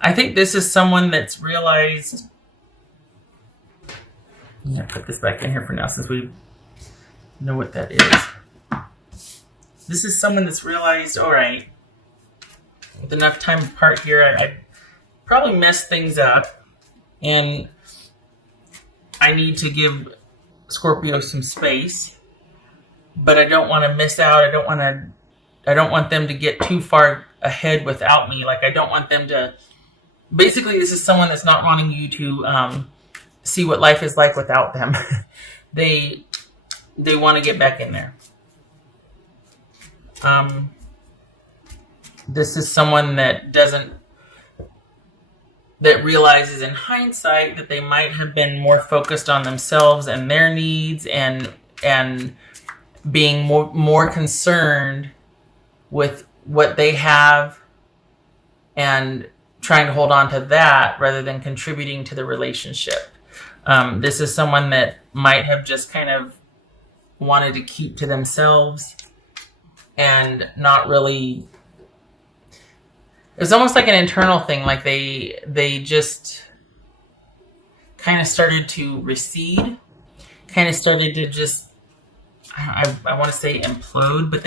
I think this is someone that's realized. I'm going to put this back in here for now since we know what that is. This is someone that's realized, all right, with enough time apart here, I probably messed things up, and I need to give Scorpio some space, but I don't want to miss out. I don't want them to get too far ahead without me. Like, I don't want them to, basically this is someone that's not wanting you to see what life is like without them. They want to get back in there. This is someone that realizes in hindsight that they might have been more focused on themselves and their needs and being more concerned with what they have and trying to hold on to that rather than contributing to the relationship. This is someone that might have just kind of wanted to keep to themselves and not really. It's almost like an internal thing. Like they just kind of started to recede, kind of started to just, I want to say implode, but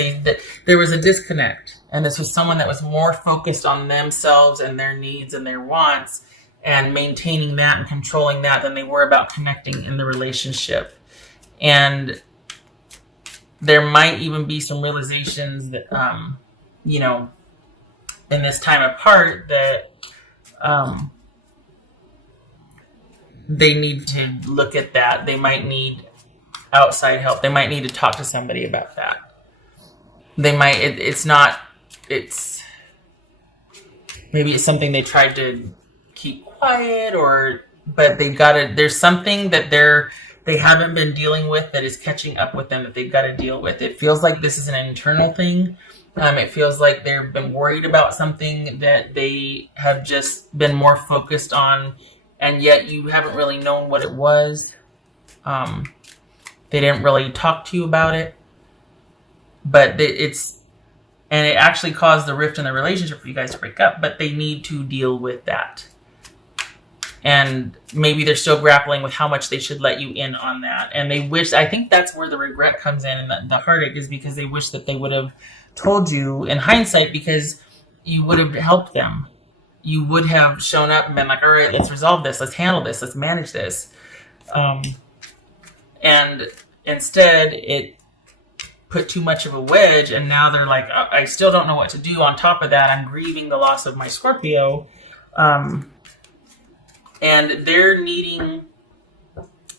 there was a disconnect. And this was someone that was more focused on themselves and their needs and their wants and maintaining that and controlling that than they were about connecting in the relationship. And there might even be some realizations that, in this time apart that they need to look at that. They might need outside help. They might need to talk to somebody about that. They might, maybe it's something they tried to keep quiet but there's something that they haven't been dealing with that is catching up with them that they've got to deal with. It feels like this is an internal thing. It feels like they've been worried about something that they have just been more focused on, and yet you haven't really known what it was. They didn't really talk to you about it, but it actually caused the rift in the relationship for you guys to break up, but they need to deal with that. And maybe they're still grappling with how much they should let you in on that. And I think that's where the regret comes in, and the heartache is because they wish that they would have told you in hindsight, because you would have helped them. You would have shown up and been like, all right, let's resolve this. Let's handle this. Let's manage this. And instead it put too much of a wedge. And now they're like, oh, I still don't know what to do. On top of that, I'm grieving the loss of my Scorpio. And they're needing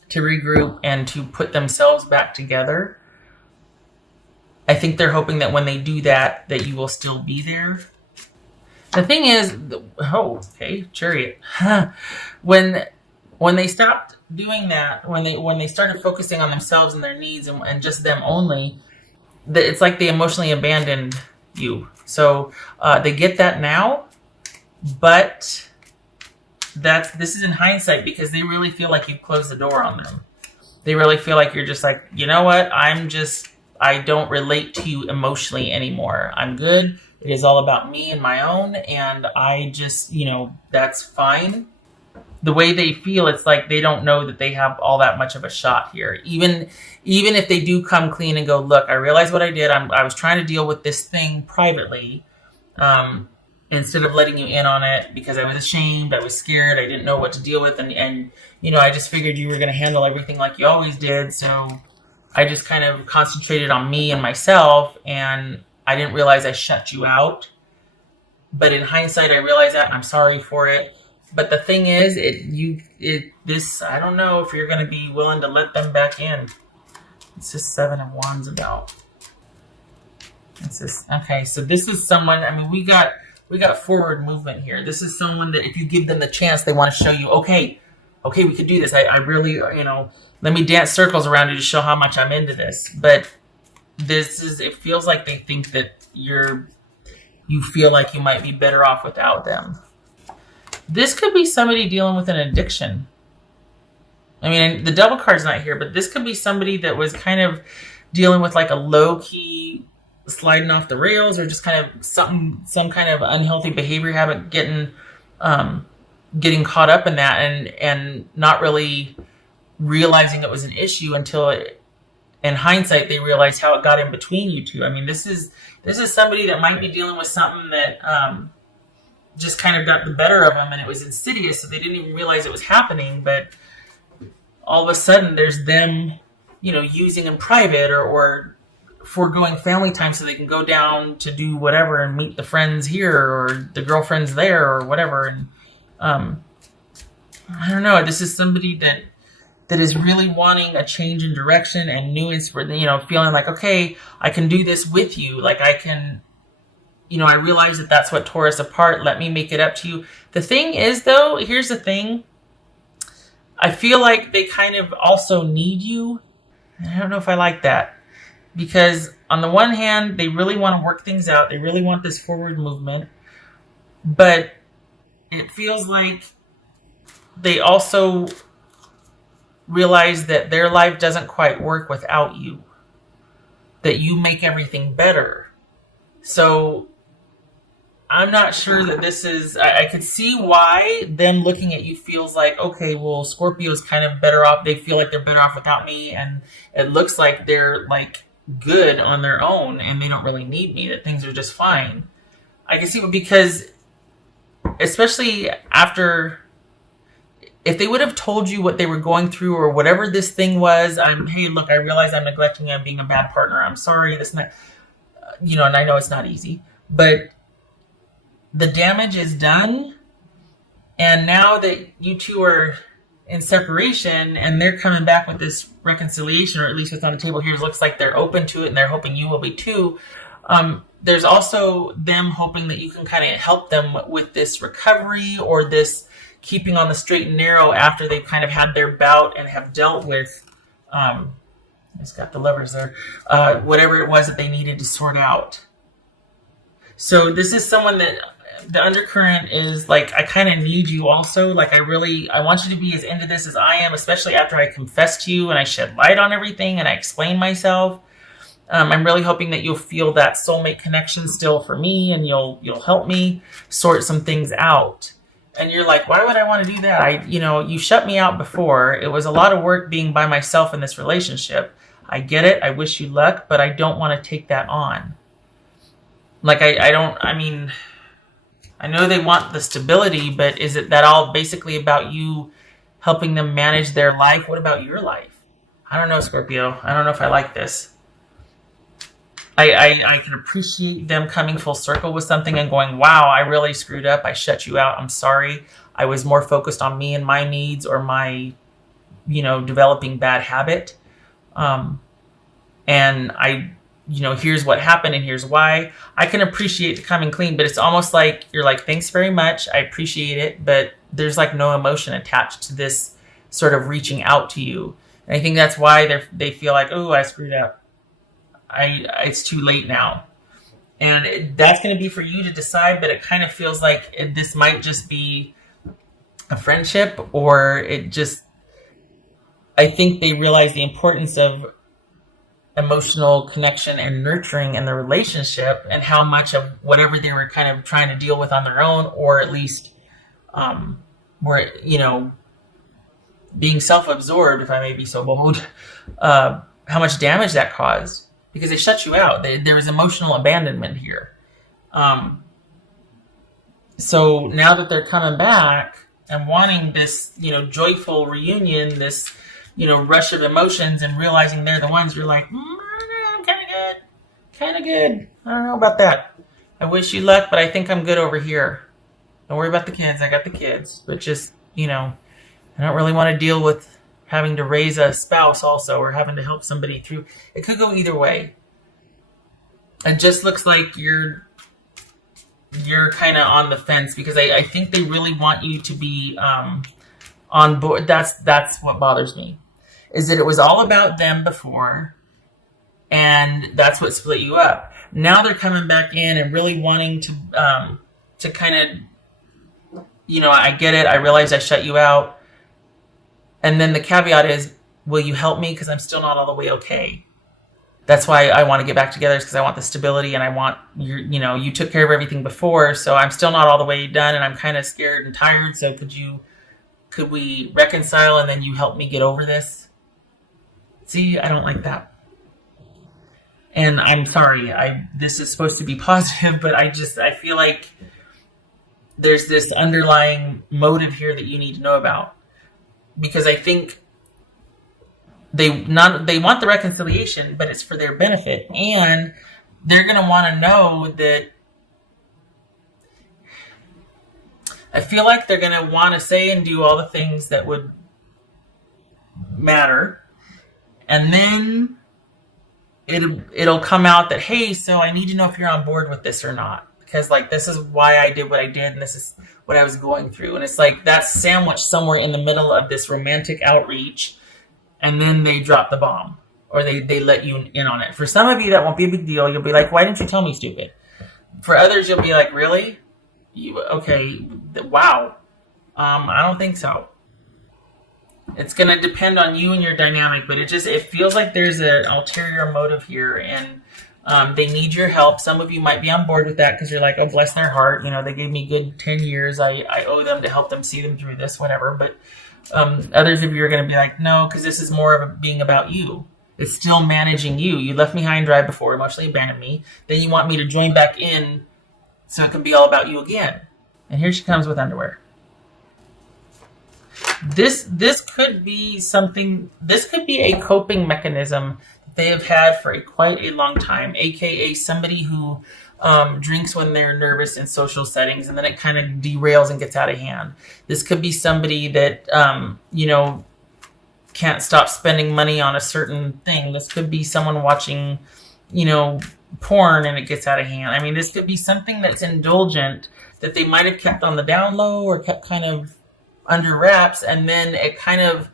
to regroup and to put themselves back together. I think they're hoping that when they do that you will still be there. The thing is, Chariot. When they stopped doing that, when they started focusing on themselves and their needs and just them only, it's like they emotionally abandoned you. So they get that now, but this is in hindsight because they really feel like you've closed the door on them. They really feel like you're just like, you know what? I don't relate to you emotionally anymore. I'm good. It is all about me and my own. And I just, that's fine. The way they feel, it's like they don't know that they have all that much of a shot here. Even if they do come clean and go, look, I realized what I did. I was trying to deal with this thing privately. Instead of letting you in on it because I was ashamed, I was scared, I didn't know what to deal with. And I just figured you were going to handle everything like you always did. So I just kind of concentrated on me and myself, and I didn't realize I shut you out. But in hindsight, I realized that. I'm sorry for it. But the thing is, I don't know if you're going to be willing to let them back in. It's just 7 of Wands about. Okay, so this is someone, we got forward movement here. This is someone that if you give them the chance, they want to show you, okay, we could do this. I really, let me dance circles around you to show how much I'm into this. But it feels like they think that you feel like you might be better off without them. This could be somebody dealing with an addiction. The Devil card's not here, but this could be somebody that was kind of dealing with like a low-key sliding off the rails, or just kind of some kind of unhealthy behavior habit getting getting caught up in that and not really realizing it was an issue until in hindsight they realized how it got in between you two. I mean, this is somebody that might be dealing with something that just kind of got the better of them, and it was insidious, so they didn't even realize it was happening. But all of a sudden, there's them, using in private or foregoing family time so they can go down to do whatever and meet the friends here or the girlfriends there or whatever. And I don't know. This is somebody that is really wanting a change in direction and new inspiration, feeling like, okay, I can do this with you. Like I can, I realize that that's what tore us apart. Let me make it up to you. The thing is, though, here's the thing. I feel like they kind of also need you. I don't know if I like that. Because on the one hand, they really want to work things out. They really want this forward movement. But it feels like they also realize that their life doesn't quite work without you. That you make everything better. So I'm not sure that this is... I could see why them looking at you feels like, okay, well, Scorpio's kind of better off. They feel like they're better off without me. And it looks like they're like good on their own and they don't really need me, that things are just fine. I can see, because especially after, if they would have told you what they were going through or whatever this thing was, hey, look, I realize I'm neglecting you, I'm being a bad partner, I'm sorry, this and that, and I know it's not easy, but the damage is done. And now that you two are in separation and they're coming back with this reconciliation, or at least what's on the table here looks like they're open to it and they're hoping you will be too. There's also them hoping that you can kind of help them with this recovery or this keeping on the straight and narrow after they've kind of had their bout and have dealt with, it's got the levers there, whatever it was that they needed to sort out. So this is someone that the undercurrent is like, I kind of need you also. Like I want you to be as into this as I am, especially after I confess to you and I shed light on everything and I explain myself. I'm really hoping that you'll feel that soulmate connection still for me, and you'll help me sort some things out. And you're like, why would I want to do that? You shut me out before. It was a lot of work being by myself in this relationship. I get it. I wish you luck, but I don't want to take that on. Like I know they want the stability, but is it that all basically about you helping them manage their life? What about your life? I don't know, Scorpio. I don't know if I like this. I can appreciate them coming full circle with something and going, wow, I really screwed up. I shut you out. I'm sorry. I was more focused on me and my needs or my, developing bad habit. And here's what happened and here's why. I can appreciate the coming clean, but it's almost like you're like, thanks very much. I appreciate it. But there's like no emotion attached to this sort of reaching out to you. And I think that's why they feel like, oh, I screwed up. It's too late now. And that's going to be for you to decide, but it kind of feels like this might just be a friendship, or I think they realize the importance of emotional connection and nurturing in the relationship, and how much of whatever they were kind of trying to deal with on their own, or at least being self-absorbed, if I may be so bold, how much damage that caused. Because they shut you out. There was emotional abandonment here. So now that they're coming back and wanting this, joyful reunion, this, rush of emotions, and realizing they're the ones, you're like, I'm kind of good. I don't know about that. I wish you luck, but I think I'm good over here. Don't worry about the kids. I got the kids. But just, I don't really want to deal with having to raise a spouse also, or having to help somebody through. It could go either way. It just looks like you're kind of on the fence, because I think they really want you to be on board. That's what bothers me, is that it was all about them before, and that's what split you up. Now they're coming back in and really wanting to kind of, I get it. I realize I shut you out. And then the caveat is, will you help me? Because I'm still not all the way okay. That's why I want to get back together, because I want the stability, and I want you took care of everything before, so I'm still not all the way done, and I'm kind of scared and tired. So could we reconcile, and then you help me get over this? See, I don't like that. And I'm sorry, this is supposed to be positive, but I feel like there's this underlying motive here that you need to know about. Because I think they want the reconciliation, but it's for their benefit. And they're going to want to know that. I feel like they're going to want to say and do all the things that would matter. And then it'll come out that, hey, so I need to know if you're on board with this or not. Because, like, this is why I did what I did, and this is what I was going through. And it's like that's sandwiched somewhere in the middle of this romantic outreach, and then they drop the bomb. Or they let you in on it. For some of you, that won't be a big deal. You'll be like, why didn't you tell me, stupid? For others, you'll be like, really? Okay, wow. I don't think so. It's going to depend on you and your dynamic, but it feels like there's an ulterior motive here, and they need your help. Some of you might be on board with that because you're like, oh, bless their heart. They gave me good 10 years. I owe them to help them see them through this, whatever. But others of you are going to be like, no, because this is more of being about you. It's still managing you. You left me high and dry before, emotionally abandoned me. Then you want me to join back in so it can be all about you again. And here she comes with underwear. This could be something. This could be a coping mechanism that they have had for quite a long time, aka somebody who drinks when they're nervous in social settings, and then it kind of derails and gets out of hand. This could be somebody that can't stop spending money on a certain thing. This could be someone watching, porn, and it gets out of hand. I mean, this could be something that's indulgent that they might have kept on the down low or kept kind of under wraps, and then it kind of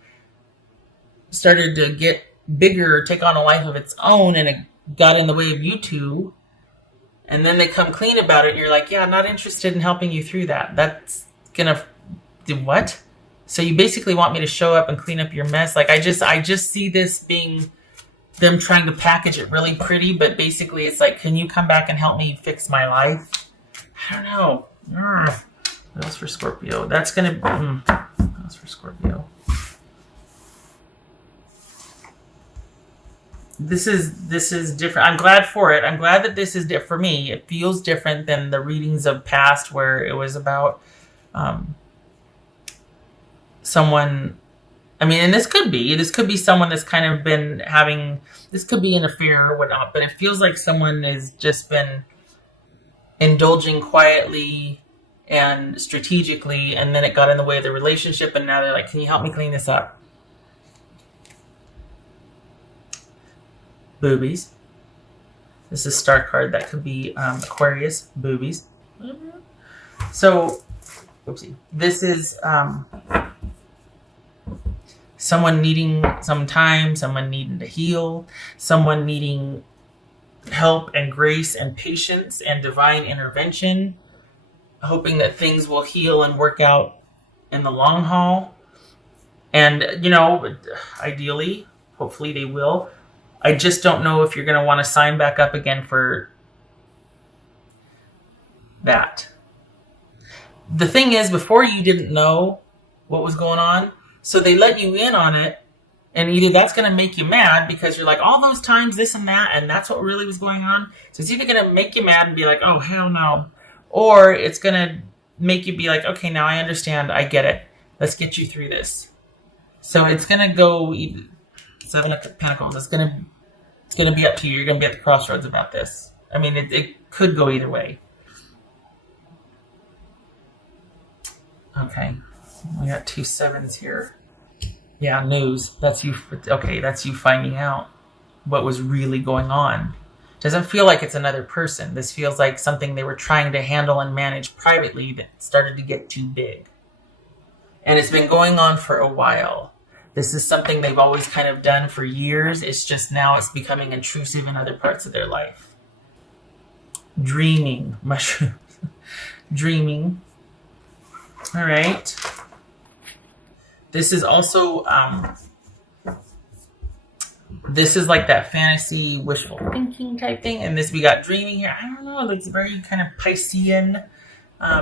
started to get bigger or take on a life of its own, and it got in the way of you two. And then they come clean about it, and you're like, yeah, I'm not interested in helping you through that. That's gonna do what? So you basically want me to show up and clean up your mess? Like, I just see this being them trying to package it really pretty, but basically it's like, can you come back and help me fix my life? I don't know. That was for Scorpio. That's gonna. That was for Scorpio. This is different. I'm glad for it. I'm glad that this is different for me. It feels different than the readings of past where it was about someone. I mean, and this could be someone that's kind of been having. This could be an affair or whatnot, but it feels like someone has just been indulging quietly and strategically, and then it got in the way of the relationship, and now they're like, can you help me clean this up? Boobies. This is a star card. That could be Aquarius. Boobies. So, oopsie. This is someone needing some time, someone needing to heal, someone needing help and grace and patience and divine intervention, hoping that things will heal and work out in the long haul. And, ideally, hopefully they will. I just don't know if you're going to want to sign back up again for that. The thing is, before you didn't know what was going on, so they let you in on it, and either that's going to make you mad because you're like, all those times, this and that, and that's what really was going on. So it's either going to make you mad and be like, oh, hell no. Or it's going to make you be like, okay, now I understand. I get it. Let's get you through this. So it's going to go either. Seven of Pentacles. It's going to be up to you. You're going to be at the crossroads about this. I mean, it could go either way. Okay. We got 2 sevens here. Yeah, news. That's you. Okay, that's you finding out what was really going on. Doesn't feel like it's another person. This feels like something they were trying to handle and manage privately that started to get too big. And it's been going on for a while. This is something they've always kind of done for years. It's just now it's becoming intrusive in other parts of their life. Dreaming. Mushrooms. Dreaming. All right. This is also This is like that fantasy, wishful thinking type thing. And this, we got dreaming here. I don't know, like very kind of Piscean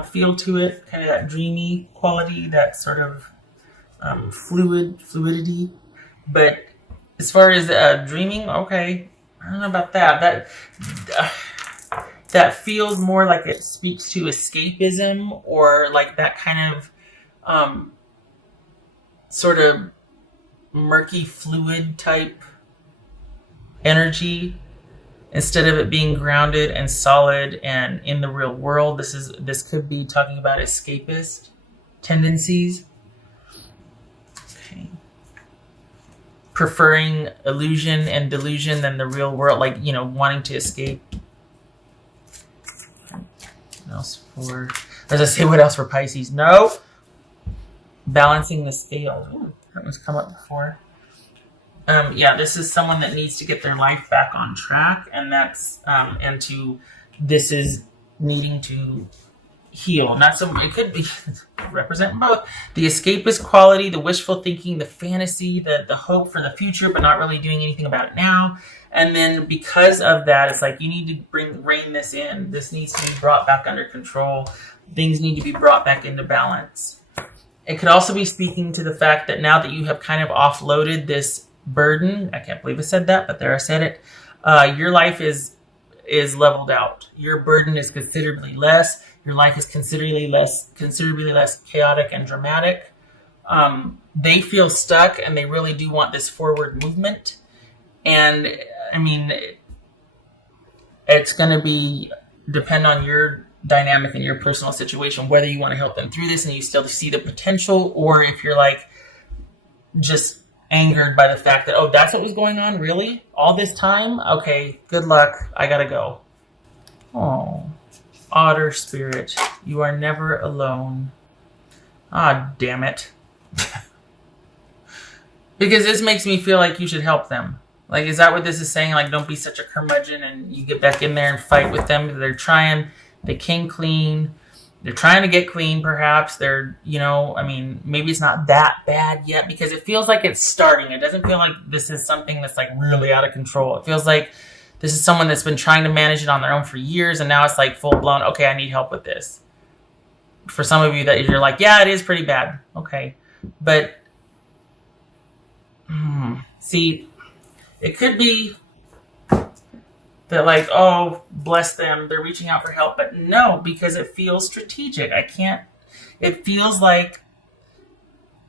feel to it. Kind of that dreamy quality, that sort of fluidity. But as far as dreaming, okay, I don't know about that. That feels more like it speaks to escapism, or like that kind of sort of murky fluid type energy, instead of it being grounded and solid and in the real world. This could be talking about escapist tendencies. Okay. Preferring illusion and delusion than the real world, like, wanting to escape. What else for, as I say, what else for Pisces? No. Balancing the scales. Ooh, that one's come up before. Yeah, this is someone that needs to get their life back on track, and this is needing to heal. It could be represent both the escapist quality, the wishful thinking, the fantasy, the hope for the future, but not really doing anything about it now. And then because of that, it's like you need to rein this in. This needs to be brought back under control. Things need to be brought back into balance. It could also be speaking to the fact that now that you have kind of offloaded this burden, I can't believe I said that, but there I said it, your life is leveled out. Your burden is considerably less. Your life is considerably less chaotic and dramatic. They feel stuck, and they really do want this forward movement. And I mean, it's going to depend on your dynamic and your personal situation, whether you want to help them through this and you still see the potential, or if you're like just angered by the fact that, oh, that's what was going on, really? All this time? Okay, good luck. I gotta go. Oh, otter spirit, you are never alone. Ah, damn it. Because this makes me feel like you should help them. Like, is that what this is saying? Like, don't be such a curmudgeon and you get back in there and fight with them. They came clean. They're trying to get clean, perhaps. They're, maybe it's not that bad yet, because it feels like it's starting. It doesn't feel like this is something that's like really out of control. It feels like this is someone that's been trying to manage it on their own for years, and now it's like full blown, okay, I need help with this. For some of you that you're like, yeah, it is pretty bad. Okay. But, see, it could be that like, oh, bless them, they're reaching out for help. But no, because it feels strategic. It feels like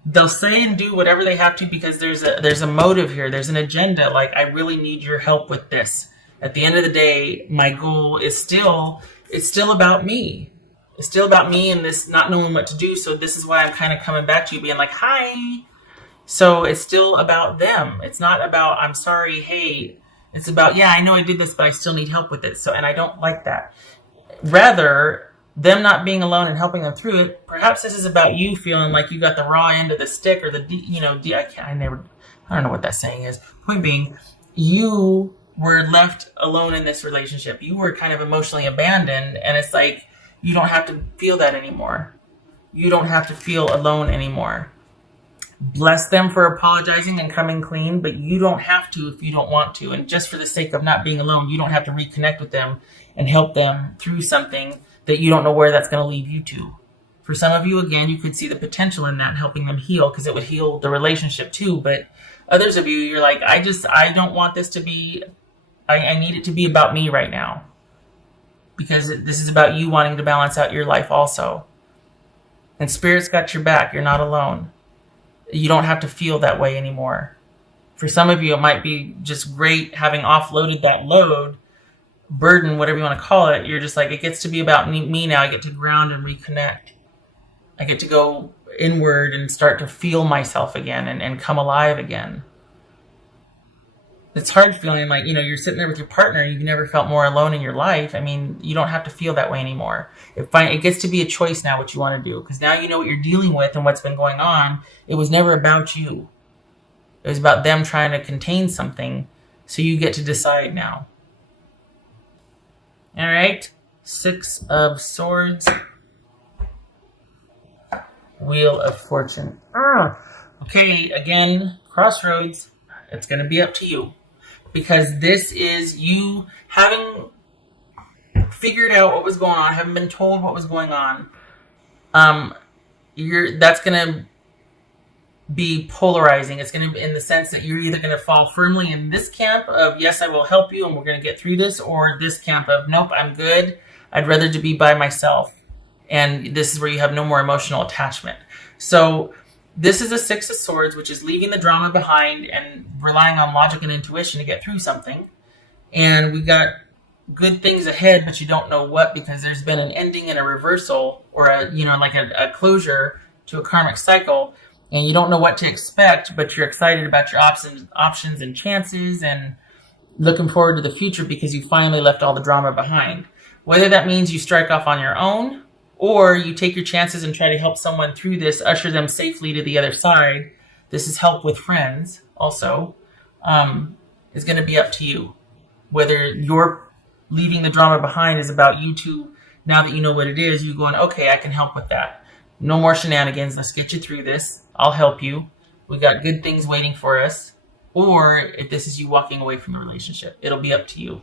they'll say and do whatever they have to because there's a motive here. There's an agenda. Like, I really need your help with this. At the end of the day, my goal is it's still about me. It's still about me and this not knowing what to do. So this is why I'm kind of coming back to you being like, hi. So it's still about them. It's not about, I'm sorry, hey. It's about, yeah, I know I did this, but I still need help with it. So, and I don't like that. Rather, them not being alone and helping them through it. Perhaps this is about you feeling like you got the raw end of the stick, or I don't know what that saying is. Point being, you were left alone in this relationship. You were kind of emotionally abandoned, and it's like, you don't have to feel that anymore. You don't have to feel alone anymore. Bless them for apologizing and coming clean, but you don't have to if you don't want to. And just for the sake of not being alone, you don't have to reconnect with them and help them through something that you don't know where that's going to lead you to. For some of you, again, you could see the potential in that, helping them heal, because it would heal the relationship too. But others of you, you're like, I don't want this to be, I need it to be about me right now. Because this is about you wanting to balance out your life also. And Spirit's got your back. You're not alone. You don't have to feel that way anymore. For some of you, it might be just great having offloaded that load, burden, whatever you want to call it. You're just like, it gets to be about me now. I get to ground and reconnect. I get to go inward and start to feel myself again and come alive again. It's hard feeling like, you're sitting there with your partner and you've never felt more alone in your life. I mean, you don't have to feel that way anymore. It gets to be a choice now what you want to do, because now you know what you're dealing with and what's been going on. It was never about you. It was about them trying to contain something, so you get to decide now. All right, 6 of Swords. Wheel of Fortune. Okay, again, crossroads. It's going to be up to you. because this is you having figured out what was going on, having been told what was going on. That's going to be polarizing. It's going to, in the sense that you're either going to fall firmly in this camp of, yes, I will help you and we're going to get through this, or this camp of, nope, I'm good. I'd rather to be by myself. And this is where you have no more emotional attachment. So this is a Six of Swords, which is leaving the drama behind and relying on logic and intuition to get through something. And we got good things ahead, but you don't know what, because there's been an ending and a reversal, or a closure to a karmic cycle. And you don't know what to expect, but you're excited about your options and chances, and looking forward to the future because you finally left all the drama behind. Whether that means you strike off on your own, or you take your chances and try to help someone through this, usher them safely to the other side. This is help with friends also. Is going to be up to you. Whether you're leaving the drama behind is about you two, now that you know what it is, you going, okay, I can help with that. No more shenanigans. Let's get you through this. I'll help you. We got good things waiting for us. Or if this is you walking away from the relationship, it'll be up to you.